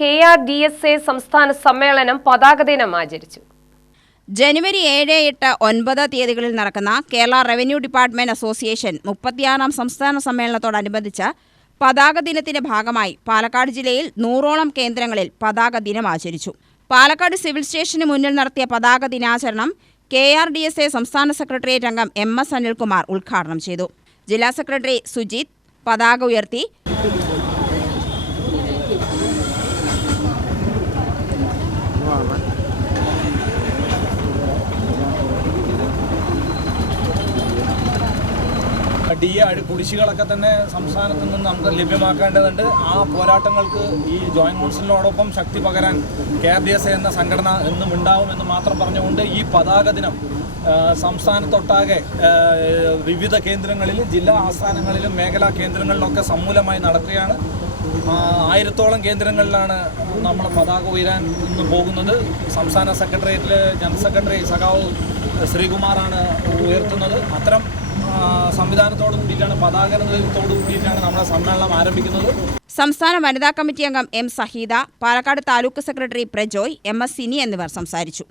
K R D S A സംസ്ഥാന സമ്മേളനം പതാക ദിനം ആചരിച്ചു. ജനുവരി ഏഴ് എട്ട് ഒൻപത് തീയതികളിൽ നടക്കുന്ന കേരള റവന്യൂ ഡിപ്പാർട്ട്മെന്റ് അസോസിയേഷൻ മുപ്പത്തിയാറാം സംസ്ഥാന സമ്മേളനത്തോടനുബന്ധിച്ച് പതാക ദിനത്തിന്റെ ഭാഗമായി പാലക്കാട് ജില്ലയിൽ നൂറോളം കേന്ദ്രങ്ങളിൽ പതാക ദിനം ആചരിച്ചു. പാലക്കാട് സിവിൽ സ്റ്റേഷന് മുന്നിൽ നടത്തിയ പതാക ദിനാചരണം K R D S A സംസ്ഥാന സെക്രട്ടേറിയറ്റ് അംഗം എം എസ് അനിൽകുമാർ ഉദ്ഘാടനം ചെയ്തു. ജില്ലാ സെക്രട്ടറി സുജിത് പതാക ഉയർത്തി. ഡി എ അടി കുടിശ്ശികളൊക്കെ തന്നെ സംസ്ഥാനത്ത് നിന്ന് നമുക്ക് ലഭ്യമാക്കേണ്ടതുണ്ട്. ആ പോരാട്ടങ്ങൾക്ക് ഈ ജോയിന്റ് കൗൺസിലിനോടൊപ്പം ശക്തി പകരാൻ കെ ആർ ഡി എസ് എന്ന സംഘടന എന്നും ഉണ്ടാവുമെന്ന് മാത്രം പറഞ്ഞുകൊണ്ട് ഈ പതാക ദിനം സംസ്ഥാനത്തൊട്ടാകെ വിവിധ കേന്ദ്രങ്ങളിൽ ജില്ലാ ആസ്ഥാനങ്ങളിലും മേഖലാ കേന്ദ്രങ്ങളിലൊക്കെ സമൂലമായി നടക്കുകയാണ്. ആയിരത്തോളം കേന്ദ്രങ്ങളിലാണ് നമ്മൾ പതാക ഉയരാൻ ഇന്ന് പോകുന്നത്. സംസ്ഥാന സെക്രട്ടേറിയറ്റിൽ ജനറൽ സെക്രട്ടറി സഖാവ് ശ്രീകുമാറാണ് ഉയർത്തുന്നത്. അത്തരം സംവിധാനത്തോട് കൂടിയിട്ടാണ് പതാകത്തോട് കൂടിയിട്ടാണ് നമ്മുടെ സമ്മേളനം ആരംഭിക്കുന്നത്. സംസ്ഥാന വനിതാ കമ്മിറ്റി അംഗം M Saheeda Palakkad taluk secretary Prajoy M S Sini എന്നിവർ സംസാരിച്ചു.